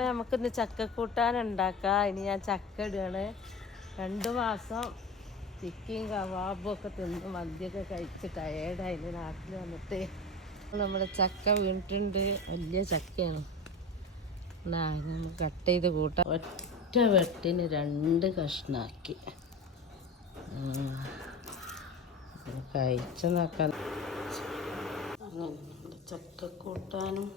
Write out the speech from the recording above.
അപ്പോൾ നമുക്കിന്ന് ചക്കക്കൂട്ടാൻ ഉണ്ടാക്കാം. ഇനി ഞാൻ ചക്ക ഇടുകയാണ്. രണ്ട് മാസം ചിക്കിയും കബാബും ഒക്കെ തിന്ന് മദ്യമൊക്കെ കഴിച്ച് ടയേർഡായി നാട്ടിൽ വന്നിട്ട് നമ്മുടെ ചക്ക വീണിട്ടുണ്ട്. വലിയ ചക്കയാണ്. എന്നാ നമുക്ക് കട്ട് ചെയ്ത് കൂട്ടാം. ഒറ്റ വെട്ടിന് രണ്ട് കഷ്ണാക്കി. കഴിച്ചു നോക്കാൻ ചക്ക കൂട്ടാനും